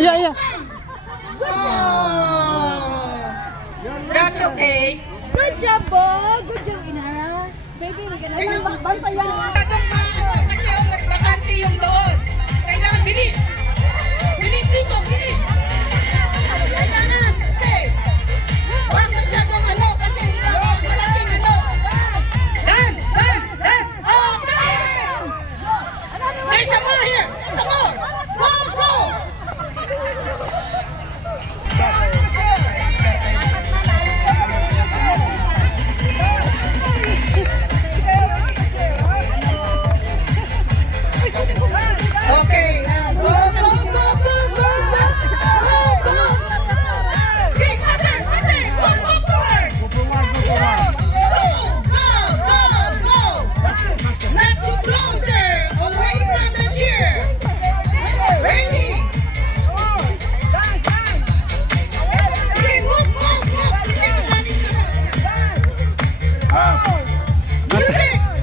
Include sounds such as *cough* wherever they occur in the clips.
Yeah, yeah. Oh. That's okay. Good job, Bob. Good job, Inara. Baby, maganda. Bantayan. Tatlong maanong kasi ang nagbakante yung doon. Kailangan bilis. Bilis dito, bilis. Kailangan. Hey. Huwag masyadong ano kasi hindi ba malaking ano. Dance, dance, dance. Okay. Ano, ano, ano? There's a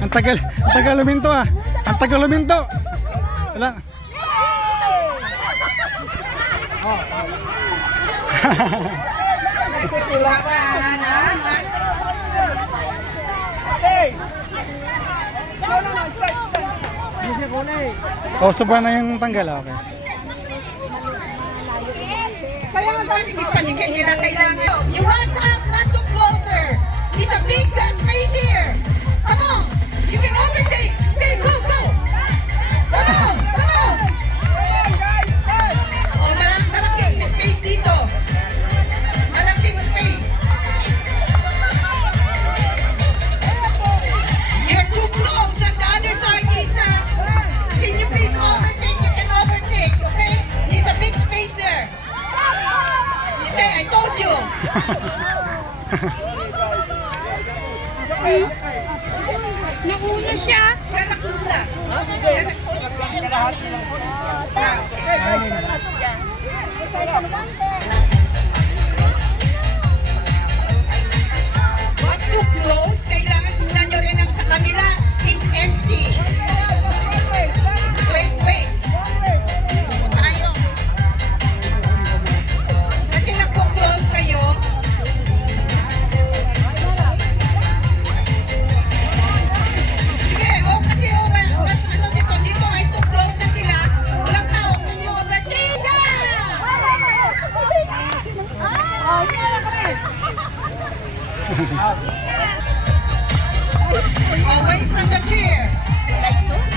Ang tagal, ang tagal luminto ah. Ang tagal luminto. Wala. Tutulakan, ha? O, sobra na yung tanggal ah. Okay. Kaya nga panikit-panikit nila kailangan. You watch out, not too closer. It's a big gun face *laughs* Nauna siya. Siya nagtula. Siya nagtula. Away from the chair. Like